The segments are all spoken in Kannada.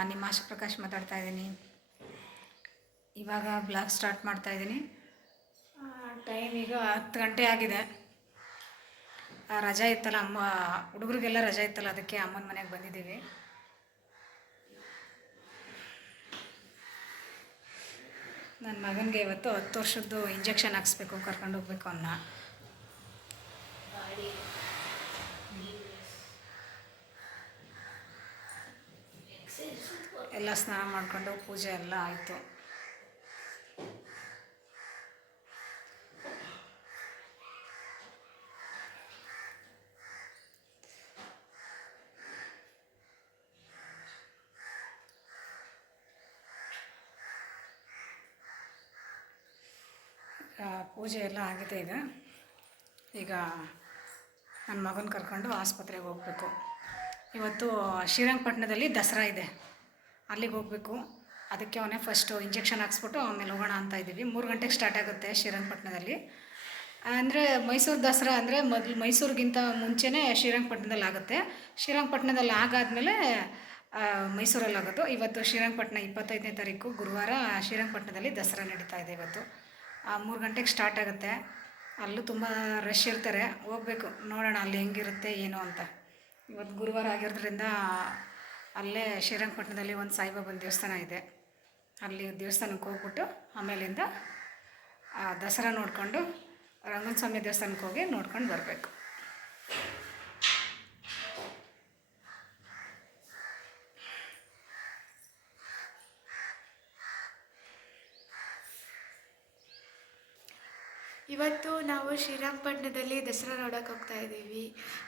ನಾನು ನಿಮ್ಮ ಆಶಾ ಪ್ರಕಾಶ್ ಮಾತಾಡ್ತಾ ಇದ್ದೀನಿ. ಇವಾಗ ಬ್ಲಾಗ್ ಸ್ಟಾರ್ಟ್ ಮಾಡ್ತಾ ಇದ್ದೀನಿ. ಟೈಮ್ ಈಗ 10 ಗಂಟೆ ಆಗಿದೆ. ರಜಾ ಇತ್ತಲ್ಲ, ಹುಡುಗರಿಗೆಲ್ಲ ರಜಾ ಇತ್ತಲ್ಲ, ಅದಕ್ಕೆ ಅಮ್ಮನ ಮನೆಗೆ ಬಂದಿದ್ದೀವಿ. ನನ್ನ ಮಗನಿಗೆ ಇವತ್ತು 10 ವರ್ಷದ್ದು ಇಂಜೆಕ್ಷನ್ ಹಾಕ್ಸ್ಬೇಕು, ಕರ್ಕೊಂಡು ಹೋಗ್ಬೇಕು ಅನ್ನ. ಎಲ್ಲ ಸ್ನಾನ ಮಾಡಿಕೊಂಡು ಪೂಜೆ ಎಲ್ಲ ಆಯಿತು. ಪೂಜೆ ಎಲ್ಲ ಆಗಿದೆ. ಈಗ ನನ್ನ ಮಗನ ಕರ್ಕೊಂಡು ಆಸ್ಪತ್ರೆಗೆ ಹೋಗಬೇಕು. ಇವತ್ತು ಶ್ರೀರಂಗಪಟ್ಟಣದಲ್ಲಿ ದಸರಾ ಇದೆ, ಅಲ್ಲಿಗೆ ಹೋಗಬೇಕು. ಅದಕ್ಕೆ ಅವನೇ ಫಸ್ಟು ಇಂಜೆಕ್ಷನ್ ಹಾಕ್ಸ್ಬಿಟ್ಟು ಆಮೇಲೆ ಹೋಗೋಣ ಅಂತ ಇದ್ದೀವಿ. 3 ಗಂಟೆಗೆ ಸ್ಟಾರ್ಟ್ ಆಗುತ್ತೆ ಶ್ರೀರಂಗಪಟ್ಟಣದಲ್ಲಿ. ಅಂದರೆ ಮೈಸೂರು ದಸರಾ ಅಂದರೆ ಮೊದಲು ಮೈಸೂರಿಗಿಂತ ಮುಂಚೆನೇ ಶ್ರೀರಂಗಪಟ್ಟಣದಲ್ಲಿ ಆಗುತ್ತೆ. ಶ್ರೀರಂಗಪಟ್ಟಣದಲ್ಲಿ ಆಗಾದಮೇಲೆ ಮೈಸೂರಲ್ಲಿ ಆಗೋದು. ಇವತ್ತು ಶ್ರೀರಂಗಪಟ್ಟಣ 25ನೇ ತಾರೀಕು ಗುರುವಾರ ಶ್ರೀರಂಗಪಟ್ಟಣದಲ್ಲಿ ದಸರಾ ನಡೀತಾ ಇದೆ. ಇವತ್ತು 3 ಗಂಟೆಗೆ ಸ್ಟಾರ್ಟ್ ಆಗುತ್ತೆ. ಅಲ್ಲೂ ತುಂಬ ರಶ್ ಇರ್ತಾರೆ, ಹೋಗಬೇಕು, ನೋಡೋಣ ಅಲ್ಲಿ ಹೆಂಗಿರುತ್ತೆ ಏನು ಅಂತ. ಇವತ್ತು ಗುರುವಾರ ಆಗಿರೋದ್ರಿಂದ ಅಲ್ಲೇ ಶ್ರೀರಂಗಪಟ್ಟಣದಲ್ಲಿ ಒಂದು ಸಾಯಿಬಾಬನ ದೇವಸ್ಥಾನ ಇದೆ, ಅಲ್ಲಿ ದೇವಸ್ಥಾನಕ್ಕೆ ಹೋಗ್ಬಿಟ್ಟು ಆಮೇಲಿಂದ ದಸರಾ ನೋಡಿಕೊಂಡು ರಂಗನ ಸ್ವಾಮಿ ದೇವಸ್ಥಾನಕ್ಕೆ ಹೋಗಿ ನೋಡ್ಕೊಂಡು ಬರಬೇಕು. ಇವತ್ತು ನಾವು ಶ್ರೀರಂಗಪಟ್ಟಣದಲ್ಲಿ ದಸರಾ ನೋಡೋಕೆ ಹೋಗ್ತಾ ಇದ್ದೀವಿ.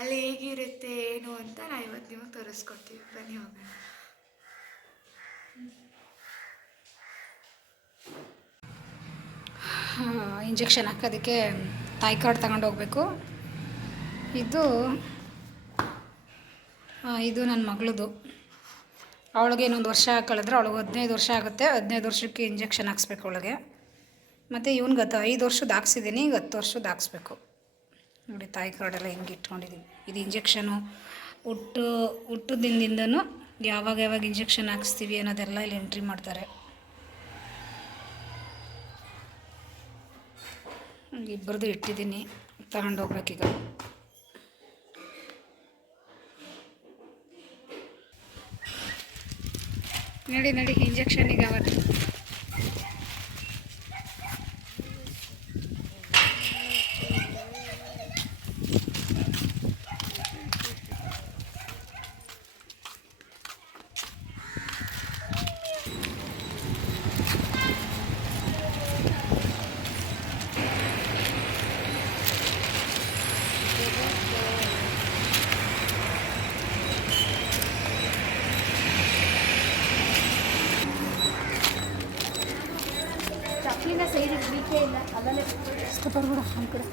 ಅಲ್ಲಿ ಹೇಗಿರುತ್ತೆ ಏನು ಅಂತ ನಾವು ಇವತ್ತು ನಿಮಗೆ ತೋರಿಸ್ಕೊಡ್ತೀವಿ. ಬನ್ನಿ ಹೋಗೋಣ. ಇಂಜೆಕ್ಷನ್ ಹಾಕೋದಕ್ಕೆ ತಾಯಿ ಕಾರ್ಡ್ ತಗೊಂಡು ಹೋಗಬೇಕು. ಇದು ನನ್ನ ಮಗಳದು. ಅವಳಿಗೆ ಇನ್ನೊಂದು ವರ್ಷ ಕಳೆದ್ರೆ ಅವಳಿಗೆ 15 ವರ್ಷ ಆಗುತ್ತೆ. 15 ವರ್ಷಕ್ಕೆ ಇಂಜೆಕ್ಷನ್ ಹಾಕ್ಸ್ಬೇಕು ಅವಳಿಗೆ. ಮತ್ತು ಇವನಿಗೆ 5 ವರ್ಷದ ಹಾಕ್ಸಿದ್ದೀನಿ, ಈಗ 10 ವರ್ಷದ ಹಾಕ್ಸ್ಬೇಕು. ನೋಡಿ ತಾಯಿ ಕಾರ್ಡೆಲ್ಲ ಹೆಂಗೆ ಇಟ್ಕೊಂಡಿದ್ದೀವಿ. ಇದು ಇಂಜೆಕ್ಷನು ಹುಟ್ಟದಿಂದನೂ ಯಾವಾಗ ಇಂಜೆಕ್ಷನ್ ಹಾಕ್ಸ್ತೀವಿ ಅನ್ನೋದೆಲ್ಲ ಇಲ್ಲಿ ಎಂಟ್ರಿ ಮಾಡ್ತಾರೆ. ಇಬ್ಬರದು ಇಟ್ಟಿದ್ದೀನಿ, ತಗೊಂಡೋಗ್ಬೇಕೀಗ. ನಡಿ ಇಂಜೆಕ್ಷನಿಗೆ ಅವತ್ತು ಚಪ್ಪಲಿನ ಸೈಡ್ ಬೀಕೆ ಇಲ್ಲ, ಅಲ್ಲೇ ಬರ್ಬಿಡ ನಮ್ಮ ಕಡೆ.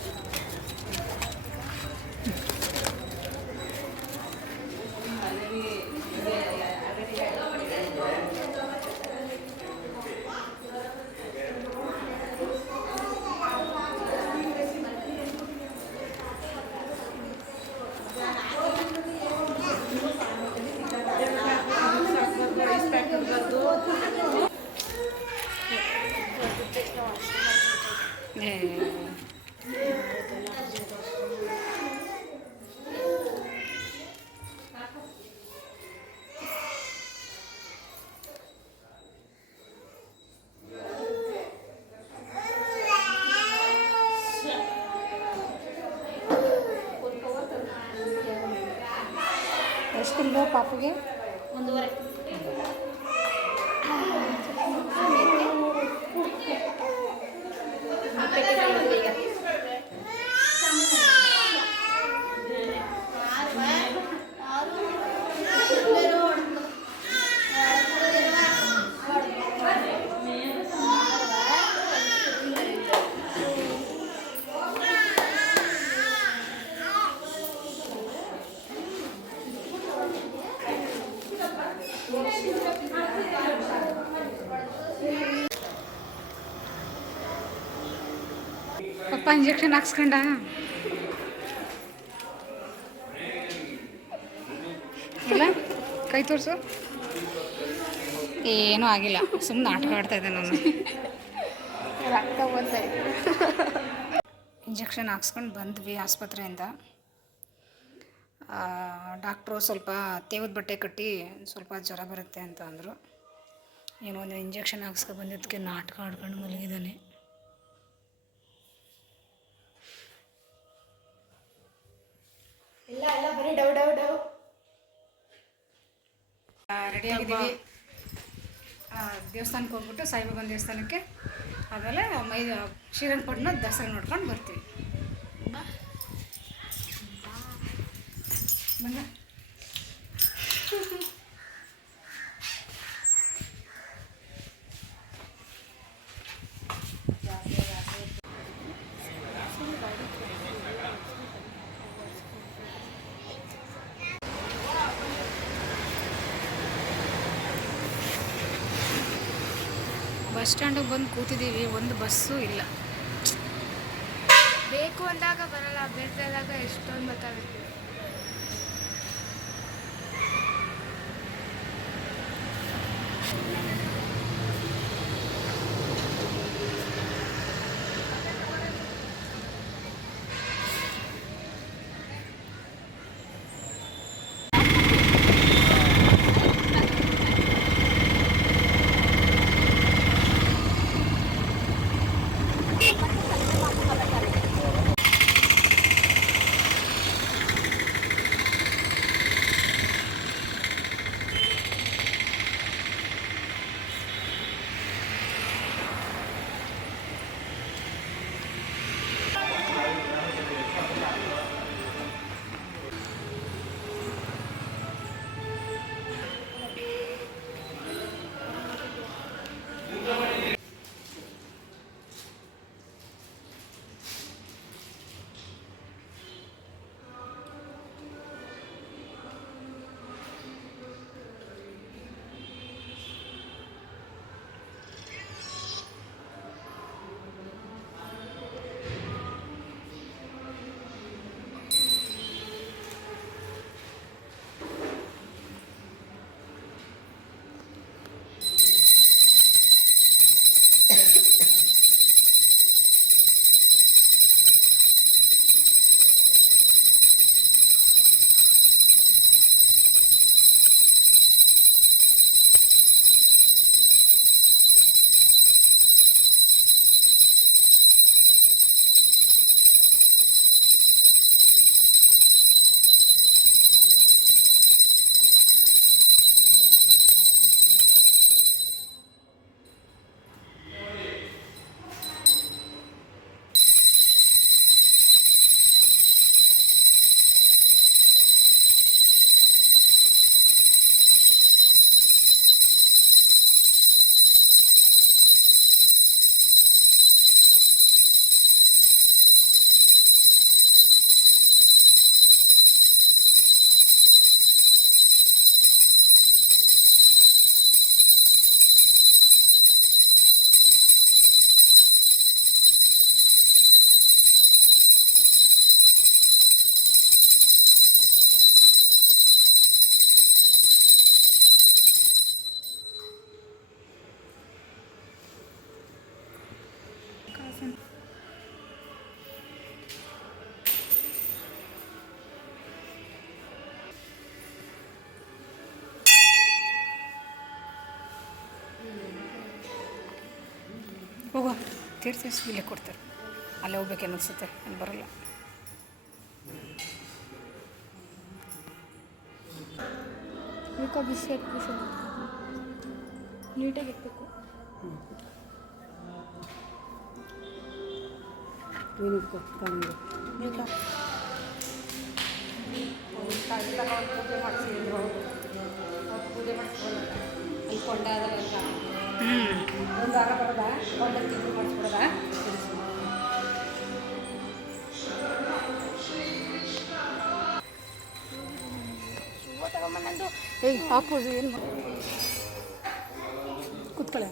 ಎಷ್ಟು ತಿಂಗಳು ಪಾಪುಗೆ? 1.5. ಪಪ್ಪ ಇಂಜೆಕ್ಷನ್ ಹಾಕ್ಸ್ಕೊಂಡ? ಇಲ್ಲ, ಕೈ ತೋರಿಸು. ಏನೂ ಆಗಿಲ್ಲ, ಸುಮ್ಮನೆ ನಾಟಕ ಆಡ್ತಾ ಇದ್ದೆ ನಾನು. ರಕ್ತ ಬರ್ತಾಯಿದೆ. ಇಂಜೆಕ್ಷನ್ ಹಾಕ್ಸ್ಕೊಂಡು ಬಂದ್ವಿ ಆಸ್ಪತ್ರೆಯಿಂದ. ಡಾಕ್ಟ್ರು ಸ್ವಲ್ಪ ತೇವದ ಬಟ್ಟೆ ಕಟ್ಟಿ ಸ್ವಲ್ಪ ಜ್ವರ ಬರುತ್ತೆ ಅಂತ ಅಂದರು. ಏನೋ ಒಂದು ಇಂಜೆಕ್ಷನ್ ಹಾಕ್ಸ್ಕೊ ಬಂದಿದ್ದಕ್ಕೆ ನಾಟಕ ಆಡ್ಕೊಂಡು ಮಲಗಿದ್ದಾನೆ. ಎಲ್ಲ ಬರೀ ಡೌ ಡೌ ಡೌ. ರೆಡಿಯಾಗಿದ್ದೀವಿ. ದೇವಸ್ಥಾನಕ್ಕೆ ಹೋಗ್ಬಿಟ್ಟು ಸಾಯಿಬಾಬನ ದೇವಸ್ಥಾನಕ್ಕೆ, ಆಮೇಲೆ ಶ್ರೀರಂಗಪಟ್ಟಣ ದಸರಾ ನೋಡ್ಕೊಂಡು ಬರ್ತೀವಿ. ಬಂದ ಬಸ್ ಸ್ಟ್ಯಾಂಡಿಗೆ ಬಂದು ಕೂತಿದ್ದೀವಿ, ಒಂದು ಬಸ್ಸು ಇಲ್ಲ. ಬೇಕು ಅಂದಾಗ ಬರಲ್ಲ, ಬೇಡ್ದಾಗ ಎಷ್ಟೊಂದು ಗೊತ್ತಾಗುತ್ತೆ. ಹೋಗೋ ತೀರ್ಥ ಇಲ್ಲೇ ಕೊಡ್ತಾರೆ, ಅಲ್ಲೇ ಹೋಗ್ಬೇಕು ಅನ್ನಿಸುತ್ತೆ, ಅಲ್ಲಿ ಬರೋಲ್ಲ. ಬಿಸಿ ನೀಟಾಗಿ ಇಟ್ಬೇಕು. ಪೂಜೆ ಮಾಡಿಸ್ಕೊಳ್ಳೋದ ಅಲ್ಲಿ ಕೊಂಡಾದಲ್ಲ ಒಂದು ವಾರ ಬರೋದ ಕೊಂಡ ತಿಂಗಳು ಮಾಡಿಸ್ಬಿಡೋದ. ತಗೊಂಬಂದು ಏಯ್ ಹಾಕೋದು ಏನು ಕೂತ್ಕೊಳ್ಳೆ.